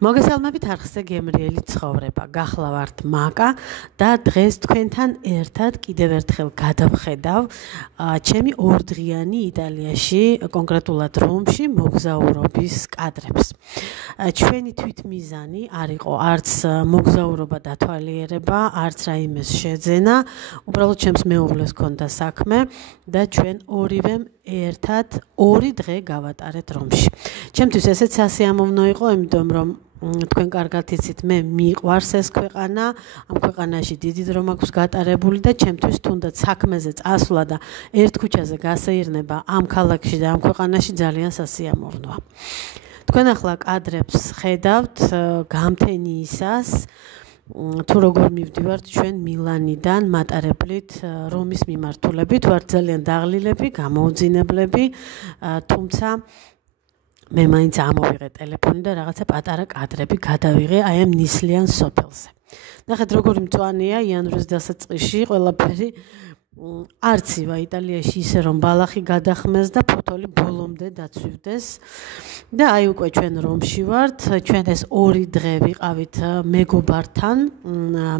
მოგესალმებით არხზე გემრიელი ცხოვრება. გახლავართ მაკა და დღეს თქვენთან ერთად კიდევ ერთხელ გადავხედავ ჩემი ორდღიანი იტალიაში, კონკრეტულად რომში მოგზაურობის კადრებს. ჩვენი თვითმიზანი არ იყო არც მოგზაურობა დათვალიერება, არც რაიმეს შეძენა, უბრალოდ ჩემს მეუღლეს ჰქონდა საქმე და ჩვენ ორივემ ერთად 2 დღე გავატარეთ რომში. ჩემთვის ესეც სასიამოვნო იყო, იმიტომ რომ თქვენ კარგად იცით, მე მიყვარს ეს ქვეყანა, ამ ქვეყანაში დიდი დრო მაქვს გატარებული და ჩემთვის თუნდაც საქმეზე წასვლა და ერთ ქუჩაზე გასეირნება ამ ქალაქში და ამ ქვეყანაში ძალიან სასიამოვნოა. თქვენ ახლა კადრებს ხედავთ გამთენიისას, თუ როგორ მივდივართ ჩვენ მილანიდან მატარებლით რომის მიმართულებით, ვართ ძალიან დაღლილები, გამოუძინებლები, თუმცა მე მაინც ამოვიღე ტელეფონი და რაღაცა პატარა კადრები გადავიღე აი ამ ნისლიან სოფელზე. ნახეთ როგორი მწვანეა იანვრის დასაწყისში ყველაფერი არც ივა იტალიაში ისე რომ ბალახი გადახმეს და ფოთოლი ბოლომდე დაცვივდეს და აი უკვე ჩვენ რომში ვართ. ჩვენ ეს 2 დღე ვიყავით მეგობართან,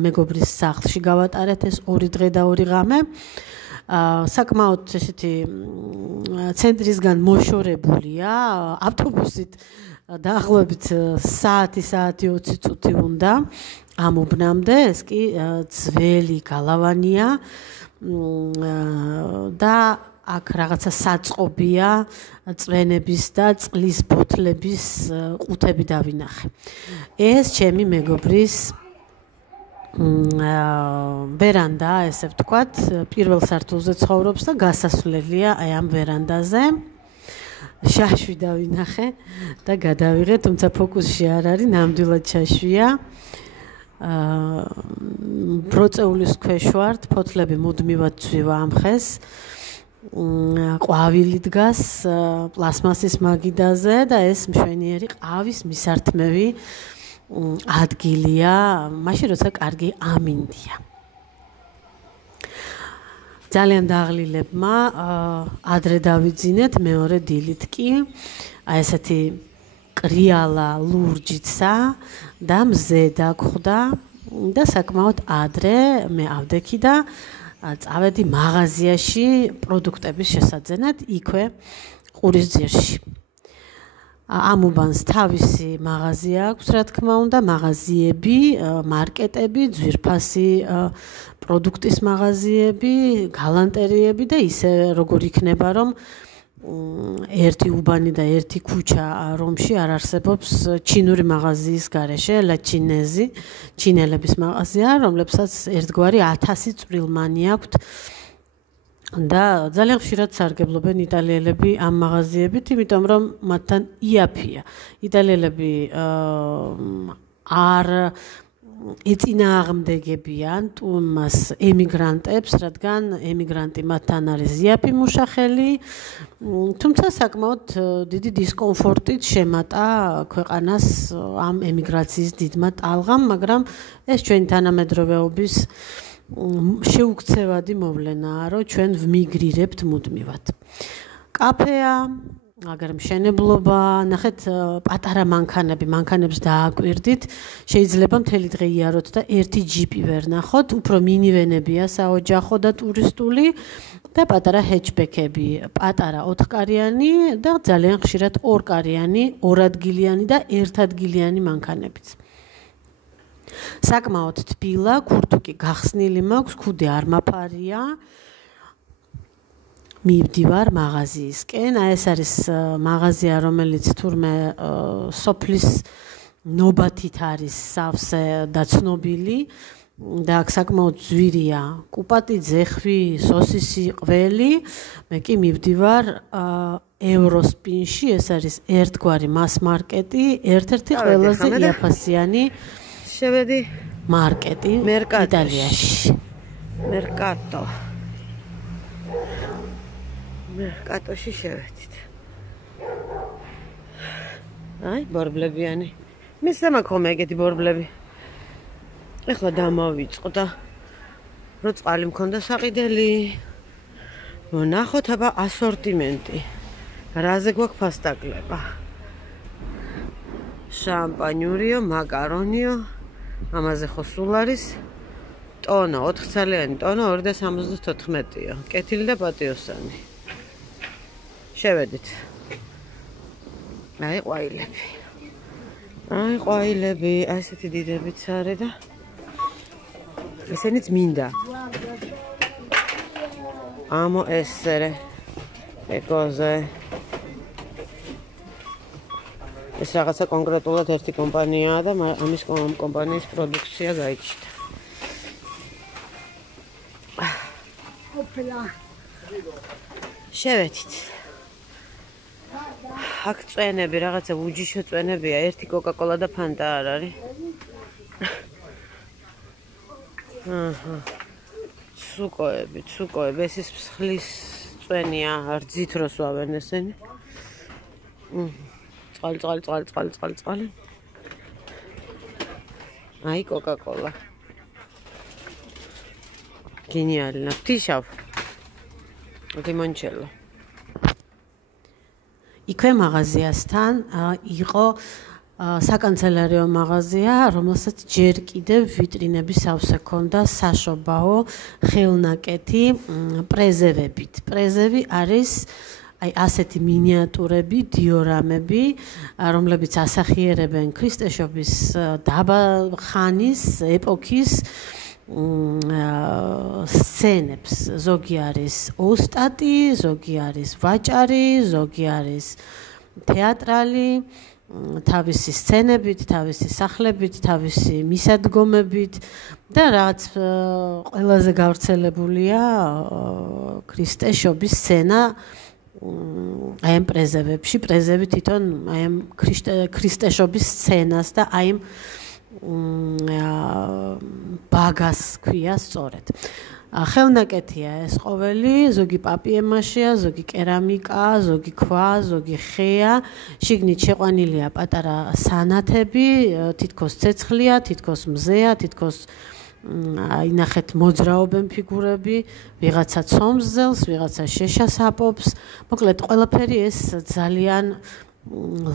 მეგობრის სახლში გავატარეთ ეს 2 დღე და 2 ღამე. საკმაოდ ესეთი ცენტრისგან მოშორებულია, ავტობუსით დაახლოებით საათი 20 წუთი უნდა ამ უბნამდე, ეს კი ძველი გალავანია და აქ რაღაცა საწყობია, წვენების და წყლის ბოთლების ყუთები დავინახე. ეს ჩემი მეგობრის ვერანდა, ესე ვთქვათ, პირველ სართულზე ცხოვრობს და გასასვლელია აი ამ ვერანდაზე. შაშვი დავინახე და გადავიღე, თუმცა ფოკუსში არ არის, ნამდვილად შაშვია. ბროწეულის ქვეშ ვართ, ფოთლები მუდმივად ცვივა ამ ხეს. ყვავილი დგას პლასმასის მაგიდაზე და ეს მშვენიერი ყავის მისართმევი ადგილია, მაშინ როცა კარგი ამინდია. ძალიან დაღლილებმა ადრე დავიძინეთ, მეორე დილით კი აი ესეთი კრიალა ლურჯიცა და მზე დაგხვდა და საკმაოდ ადრე მე ავდექი და წავედი მაღაზიაში პროდუქტების შესაძენად იქვე ყურის ძირში. ამ უბანს თავისი მაღაზია აქვს, რა თქმა უნდა, მაღაზიები, მარკეტები, ძვირფასი პროდუქტის მაღაზიები, გალანტერიები და ისე როგორ იქნება, რომ ერთი უბანი და ერთი ქუჩა რომში არ არსებობს ჩინური მაღაზიის გარეშე, ლაჩინეზი, ჩინელების მაღაზია, რომლებსაც ერთგვარი 1000 წვრილმანი აქვთ. და ძალიან ხშირად სარგებლობენ იტალიელები ამ მაღაზიებით, იმიტომ რომ მათთან იაფია. იტალიელები არ ეწინააღმდეგებიან მას ემიგრანტებს, რადგან ემიგრანტი მათთან არის იაფი მუშახელი, თუმცა საკმაოდ დიდი დისკომფორტით შემატა ქვეყანას ამ ემიგრაციის დიდმა ტალღამ, მაგრამ ეს ჩვენი თანამედროვეობის შეუქცევადი მოვლენაა, რომ ჩვენ ვმიგრირებთ მუდმივად. კაფეა, აგერ მშენებლობა, ნახეთ პატარა მანქანებს დააკვირდით, შეიძლება მთელი დღე იაროთ და ერთი ჯიპი ვერ ნახოთ, უფრო მინივენებია საოჯახო და ტურისტული და პატარა ჰეჩბექები, პატარა 4-კარიანი და ძალიან ხშირად 2-კარიანი, 2-ადგილიანი და 1-ადგილიანი მანქანებიც. საკმაოდ თბილა, ქურთუკი გახსნილი მაქვს, ქუდი არ მაფარია. მივდივარ მაღაზიისკენ, აი ეს არის მაღაზია, რომელიც თურმე სოფლის ნობათით არის სავსე და ცნობილი და აქ საკმაოდ ძვირია კუპატი, ძეხვი, სოსისი, ყველი. მე კი მივდივარ ევროსპინში, ეს არის ერთგვარი მას მარკეტი, ერთ-ერთი ყველაზე იაფასიანი შევედი მარკეტი იტალიაში. მერკატოში შევედით. აი, ბორბლებიანი. მისზე მაქვს ხომ ეგეთი ბორბლები. ეხლა დამავიწყო და რო წყალი მქონდა საყიდელი. მონახოთ აბა ასორტიმენტი. რაზე გვაქვს ფასტაკლება? შამპანიურიო, მაკარონიო, ამაზე ხო სულ არის ტონო, 4 ძალიანი ტონო 2.74-ია. კეთილი და პატიოსანი. შევედით. აი ყვაილები. აი ყვაილები, ასეთი დიდებიც არის და ესენიც მინდა. Amo essere che cose. ეს რაღაცა კონკრეტულად ერთი კომპანიაა და ამის კომპანიის პროდუქცია გაიჩნდა. შევედით. აქ წვენები, რაღაცა უჯიშო წვენებია, ერთი კოკა-კოლა და ფანტა არ არის. აჰა. ცუკოები, ეს ის მსხლის წვენია, რძით რო სვავენ ესენი. წყალი. აი კოკა-კოლა. გენიალი, ნაფთიშავ. ლიმონჩელო. იქვე მაღაზიასთან იყო საკანცელერიო მაღაზია, რომელსაც ჯერ კიდევ ვიტრინების სავსე ჰქონდა საშობაო ხელნაკეთი პრეზევებით. პრეზევი არის აი ასეთი მინიატურები, დიორამები, რომლებიც ასახიერებენ ქრისტეშობის დაბა ხანის ეპოქის სცენებს. ზოგი არის ოსტატი, ზოგი არის ვაჭარი, ზოგი არის თეატრალი, თავისი სცენებით, თავისი სახლებით, თავისი მისადგომებით და რაღაც ყველაზე გავრცელებულია ქრისტეშობის სცენა აი ამ პრეზევებში. პრეზევი თვითონ აი ამ ქრისტეშობის სცენას და აი ამ ბაგას ქვია სწორედ. ხელნაკეთია ეს ყოველი, ზოგი პაპიე-მაშეა, ზოგი კერამიკა, ზოგი ქვა, ზოგი ხეა, შიგნით შეყვანილია პატარა სანათები, თითქოს ცეცხლია, თითქოს მზეა, თითქოს ინახეთ მოძრაობენ ფიგურები, ვიღაცა ცომს ზელს, ვიღაცა შეშას აპობს. მოკლედ ყველაფერი ეს ძალიან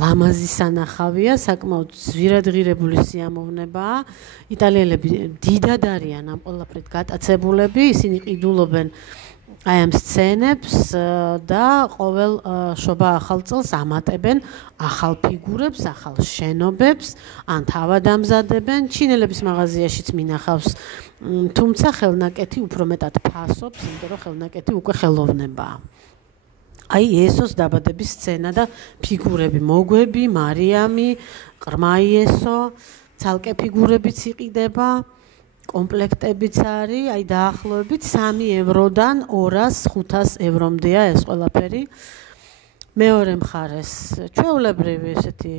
ლამაზი სანახავია, საკმაოდ ზვირადღირებული სიამოვნებაა. იტალიელები დიდად არიან ამ ყველაფრით გატაცებულები, ისინი ყიდულობენ აი ამ სცენებს და ყოველ შობა ახალ წელს ამატებენ ახალ ფიგურებს, ახალ შენობებს, ან თავად ამზადებენ. ჩინელების მაღაზიაშიც მინახავს, თუმცა ხელნაკეთი უფრო მეტად ფასობს, იმიტომ რომ ხელნაკეთი უკვე ხელოვნებაა. აი იესოს დაბადების სცენა და ფიგურები, მოგვები, მარიამი, ყრმა იესო, ცალკე ფიგურებიც იყიდება, კომპლექტებიც არის, აი დაახლოებით 3 ევროდან 200-500 ევრომდეა ეს ყველაფერი. მეორე მხარეს, ჩვეულებრივი ესეთი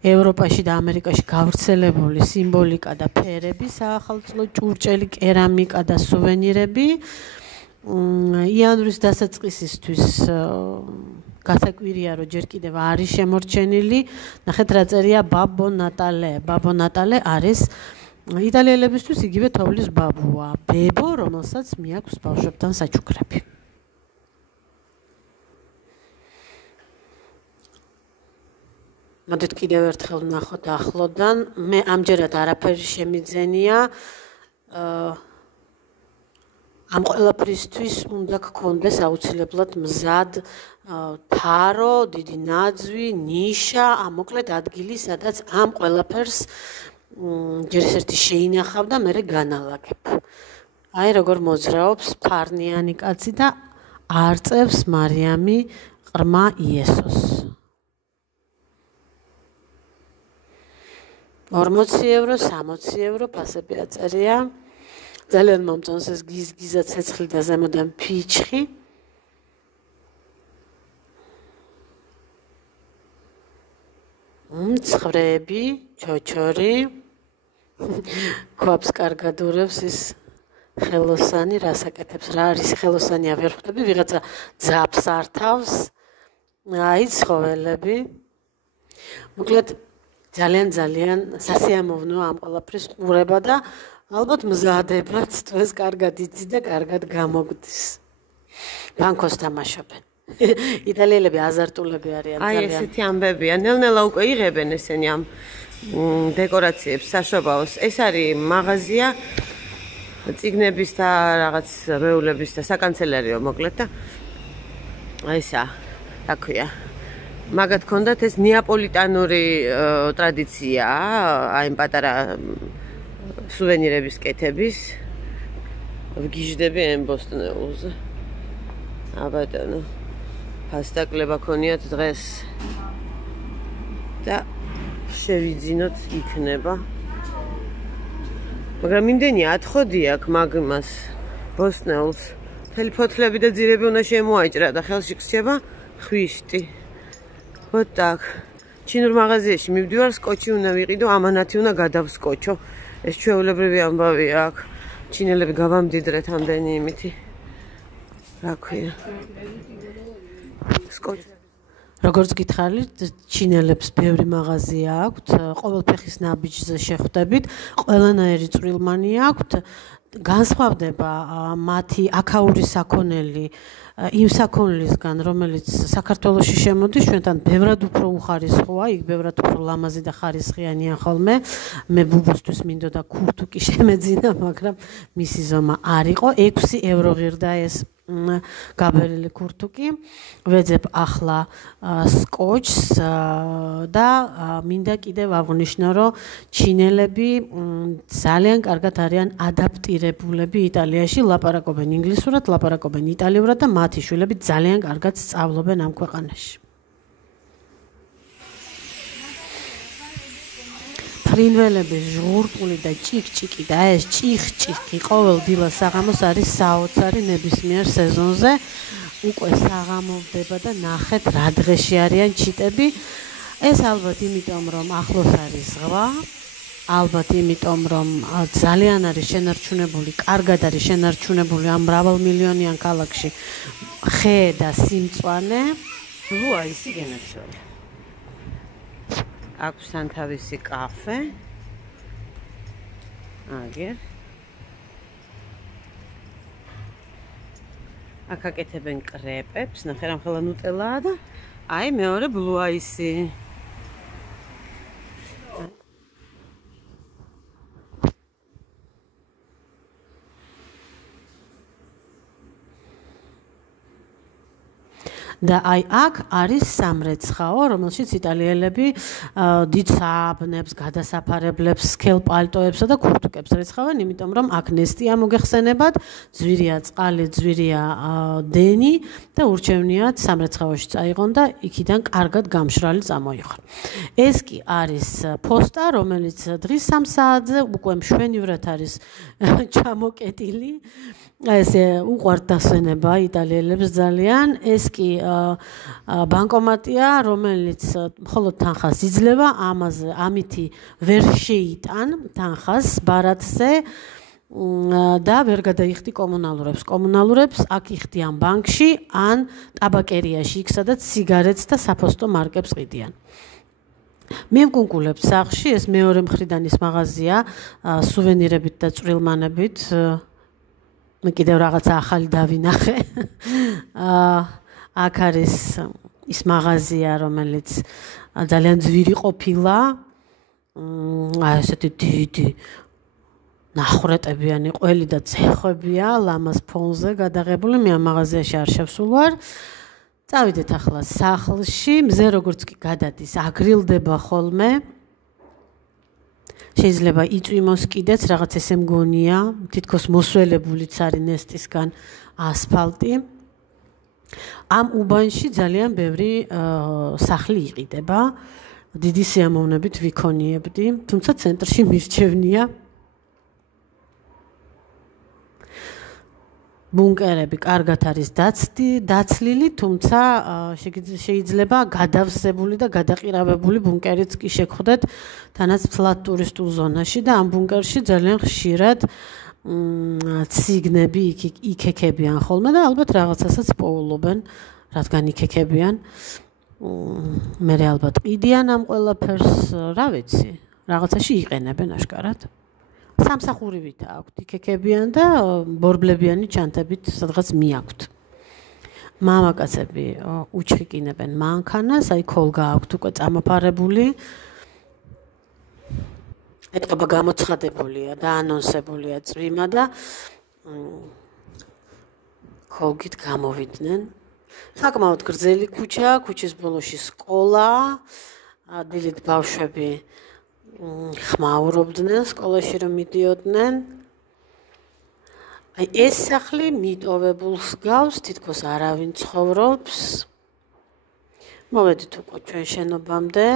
ევროპაში და ამერიკაში გავრცელებული სიმბოლიკა და ფერები, საახალწლო ჭურჭელი, კერამიკა და სუვენირები. იანვრის დასაწყისისთვის გასაკვირია, რომ ჯერ კიდევ არის შემორჩენილი. ნახეთ რა წერია ბაბო ნატალე. ბაბო ნატალე არის იტალიელებისთვის იგივე თოვლის ბაბუა, ბებო, რომელსაც მიაქვს ბავშვებთან საჩუქრები. მოდით კიდევ ერთხელ ვნახოთ ახლოდან. მე ამჯერად არაფერი შემიძენია. ამ ყველაფრისთვის უნდა გქონდეს აუცილებლად მზად თარო, დიდი ნაძვი, ნიშა, მოკლედ ადგილი, სადაც ამ ყველაფერს ჯერ ერთი შეინახავ და მერე განალაგებ. აი როგორ მოძრაობს ფარნიანი კაცი და არწევს მარიამი ყრმა იესოს. 40 ევრო, 60 ევრო ფასები აწერია. ძალიან მომწონს ეს გიზგიზა ცეცხლი და ზემოდან ფიჩხი. მცხრები, ჩოჩორი. ქვაფს კარგად ურევს ის ხელოსანი, რას აკეთებს, რა არის ხელოსანი არ ხვდები, ვიღაცა ძაფს ართავს. აი ცხოველები. მოკლედ ძალიან სასიამოვნოა ამ ყველაფრის ყურება და ალბათ მზადებაც თუ ეს კარგად იცი და კარგად გამოგდის. ბანკოს თამაშობენ. იტალიელები აზარტულები არიან ძალიან. აი ესეთი ამბებია. ნელ-ნელა უკვე იღებენ ესენი ამ დეკორაციებს საშობაოს. ეს არის მაღაზია წიგნების და რაღაც მეულების და საკანცელერიო მოკლედ და ესა, რა ქვია. მაგათ ქონდათ ეს ნეაპოლიტანური ტრადიცია, აი პატარა სუვენირების კეთების. ვგიჟდები ემბოსტნეულზე. აბატონო. ფასტაკლება ქონიათ დღეს. და შევიძინოთ იქნება. მაგრამ იმდენი ათხოვდი აქ მაგმას ბოსტნეულს. მთელი ფოთლები და ძირები უნდა შემოაჭრა და ხელში გსება ხვიშტი. Вот так. ჩინურ მაღაზიაში მივდივარ, სკოჩი უნდა ვიყიდო, ამანათი უნდა გადავსკოჩო. ეს ჩვეულებრივი ამბავია აქ. ჩინელები გავამდიდრეთ ამდენი იმითი. რა ქვია? სკოჩი. როგორც გითხარით, ჩინელებს ბევრი მაღაზია აქვთ, ყოველ ფეხის ნაბიჯზე შეხვდებით, ყველანაირი წვრილმანი აქვთ. განსხვავდება მათი აქაური საქონელი იმ საქონელისგან, რომელიც საქართველოში შემოდის, ჩვენთან ბევრად უფრო უხარისხოა, იქ ბევრად უფრო ლამაზი და ხარისხიანია ხოლმე. მე ბუბუსთვის მინდოდა ქურთუკი შემეძინა, მაგრამ მისი ზომა არ იყო. 6 ევრო ღირდა ეს გაბერილი ქურთუკი. ვეძებ ახლა სკოჩს და მინდა კიდევ აღვნიშნო, რომ ჩინელები ძალიან კარგად არიან ადაპტირებულები იტალიაში, ლაპარაკობენ ინგლისურად, ლაპარაკობენ იტალიურად და მათი შვილები ძალიან კარგად სწავლობენ ამ ქვეყანაში. ფრინველების ჟღურტული და ჭიკ-ჭიკი და ეს ჭიხ-ჭიხი ყოველ დილას საღამოს არის საოცარი ნებისმიერ სეზონზე. უკვე საღამოვდება და ნახეთ რა დღეში არიან ჩიტები. ეს ალბათ იმიტომ რომ ახლოს არის ზღვა, ალბათ იმიტომ რომ ძალიან არის შენარჩუნებული, კარგად არის შენარჩუნებული ამ მრავალმილიონიან ქალაქში ხე და სიმწვანე. ლუა ისი გენაცვალე. აქვს თან თავისი კაფე. აგერ. აქ აკეთებენ კრეპებს, ნახე რამხელა ნუტელაა და აი მეორე ბლუ აისი. და აი აქ არის სამრეცხაო, რომელშიც იტალიელები დიდ სააბნებს, გადასაფარებლებს, სქელ პალტოებსა და ქურთუკებს რეცხავენ, იმიტომ რომ აქ ნესტია მოგეხსენებათ, ძვირია წყალი, ძვირია დენი და ურჩევნიათ სამრეცხაოში წაიღონ და იქიდან კარგად გამშრალი წამოიღონ. ეს კი არის ფოსტა, რომელიც დღის 3 საათზე უკვე მშვენივრად არის ჩამოკეტილი. ესე უყვართ დასვენება იტალიელებს ძალიან. ეს კი ბანკომატია, რომელიც მხოლოდ თანხას იძლევა, ამითი ვერ შეიტან თანხას ბარათზე და ვერ გადაიხდი კომუნალურებს. კომუნალურებს აქ იხდიან ბანკში ან ტაბაკერიაში, იქ სადაც სიგარეტს და საფოსტო მარკებს ყიდიან. მე მკუნკულებ სახლში, ეს მეორე მხრიდან ის მაღაზია სუვენირებით და წვრილმანებით. მე კიდევ რაღაცა ახალი დავინახე. აქ არის ის მაღაზია, რომელიც ძალიან ძვირი ყოფილა. ესეთი დიდი ნახრეტებიანი ყველი და ცეხვებია ლამაზ ფონზე გადაღებული. მე ამ მაღაზიაში არ შევსულ ვარ. წავიდეთ ახლა სახლში. მზე როგორც კი გადადის, აგრილდება ხოლმე. შეიძლება იწვიმოს კიდეც, რაღაც ესე მგონია, თითქოს მოსველებულიც არის ნესტისგან ასფალტი. ამ უბანში ძალიან ბევრი სახლი იყიდება. დიდი სიამოვნებით ვიქონიებდი, თუმცა ცენტრში მირჩევნია. ბუნკერები კარგად არის დაცლილი, თუმცა შეიძლება გადავსებული და გადაყირავებული ბუნკერიც კი შეგხვდეთ, თანაც ფლატ ტურისტულ ზონაში და ამ ბუნკერში ძალიან ხშირად ციგნები იქეკებიან ხოლმე და ალბათ რაღაცასაც პოულობენ, რადგან იქეკებიან. მე ალბათ ყიდიან ამ ყველაფერს, რა ვიცი, რაღაცაში იყენებენ აშკარად. სამსახურივით აქვთ იქეკებიან და ბორბლებიანი ჩანთებით სადღაც მიაქვთ. მამაკაცები უჩხიკინებენ მანქანას, აი ქოლგა აქვთ უკვე წამაფარებული. ეტყობა გამოცხადებულია და ანონსებულია წვიმა და ქოლგით გამოვიდნენ. საკმაოდ გრძელი ქუჩა, ქუჩის ბოლოში სკოლა, დილით ბავშვები ხმაურობდნენ სკოლაში რომ მიდიოდნენ. აი ეს სახლი მიტოვებულს გავს, თითქოს არავინ ცხოვრობს. მოვედით უკვე ჩვენ შენობამდე.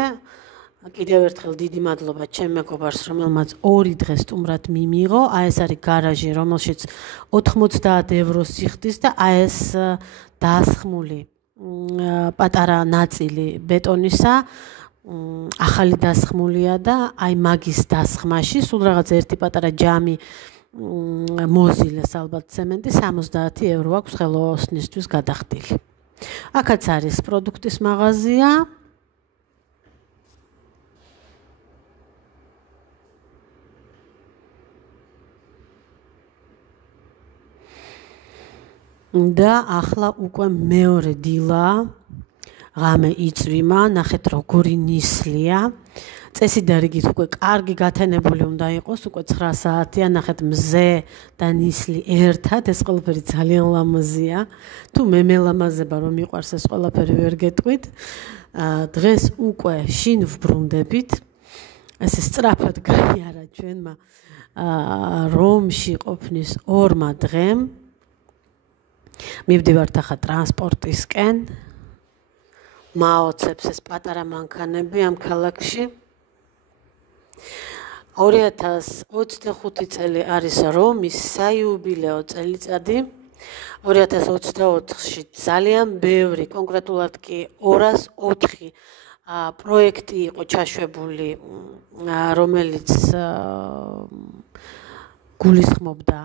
კიდევ ერთხელ დიდი მადლობა ჩემ მეგობარს, რომელმაც 2 დღე სტუმრად მიმიღო. აი ეს არის გარაჟი, რომელშიც 90 ევროს სიხდის და აი ეს დასხმული პატარა ნაწილი ბეტონისა ახალი დასხმულია და აი მაგის დასხმაში სულ რაღაც ერთი პატარა ჯამი მოზილეს ალბათ ცემენტი 70 евро აქვს ხელოსნისთვის გადახდილი. აქაც არის პროდუქტის მაღაზია. და ახლა უკვე მეორე დილა ღამე იწვიმა, ნახეთ როგორი ნისლია. წესი და რიგით უკვე კარგი გათენებული უნდა იყოს, უკვე 9 საათია, ნახეთ მზე და ნისლი ერთად, ეს ყველაფერი ძალიან ლამაზია. თუ მე მელამაზება რომ მიყვარს ეს ყველაფერი ვერ გეტყვით. დღეს უკვე შინ ვბრუნდებით. ესე სწრაფად გაიარა ჩვენმა რომში ყოფნის 2 დღემ. მივდივართ ახლა ტრანსპორტისკენ. მაოცებს ეს პატარა მანქანები ამ ქალაქში. 2025 წელი არის რომის საიუბილეო წელიწადი. 2024-ში ძალიან ბევრი, კონკრეტულად კი 204 პროექტი იყო ჩაშვებული, რომელიც გულისხმობდა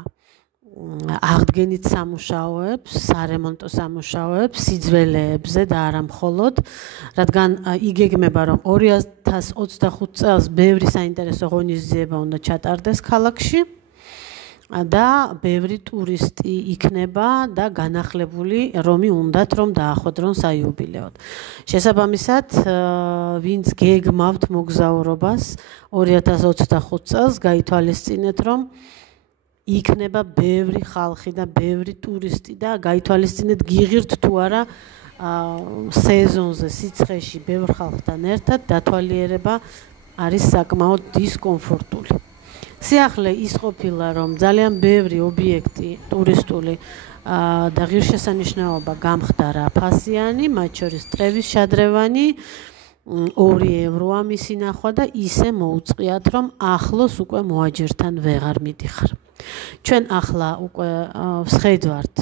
აღდგენით სამუშაოებს, სარემონტო სამუშაოებს, სიძველეებზე და არა მხოლოდ, რადგან იგეგმება, რომ 2025 წელს ბევრი საინტერესო ღონისძიება უნდა ჩატარდეს ქალაქში და ბევრი ტურისტი იქნება და განახლებული რომი უნდათ რომ დაახვედრონ საიუბილეოდ. შესაბამისად, ვინც გეგმავთ მოგზაურობას 2025 წელს გაითვალისწინეთ, რომ იქნება ბევრი ხალხი და ბევრი ტურისტი და გაითვალისწინეთ გიღირთ თუ არა სეზონზე სიცხეში ბევრ ხალხთან ერთად დათვალიერება არის საკმაოდ დისკომფორტული. სიახლე ის ყოფილა რომ ძალიან ბევრი ობიექტი ტურისტული და ღირსშესანიშნაობა გამხდარა ფასიანი, მათ შორის ტრევის შადრევანი 2 ევროა მისი ნახვა და ისე მოუწყიათ რომ ახლოს უკვე მოაჯერთან ვეღარ მიდიხარ. ჩვენ ახლა უკვე ვსხედვართ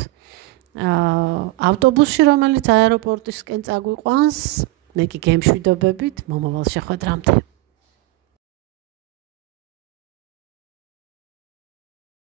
ავტობუსში, რომელიც აეროპორტისკენ წაგვიყვანს. მე კი გემშვიდობებით, მომავალ შეხვედრამდე.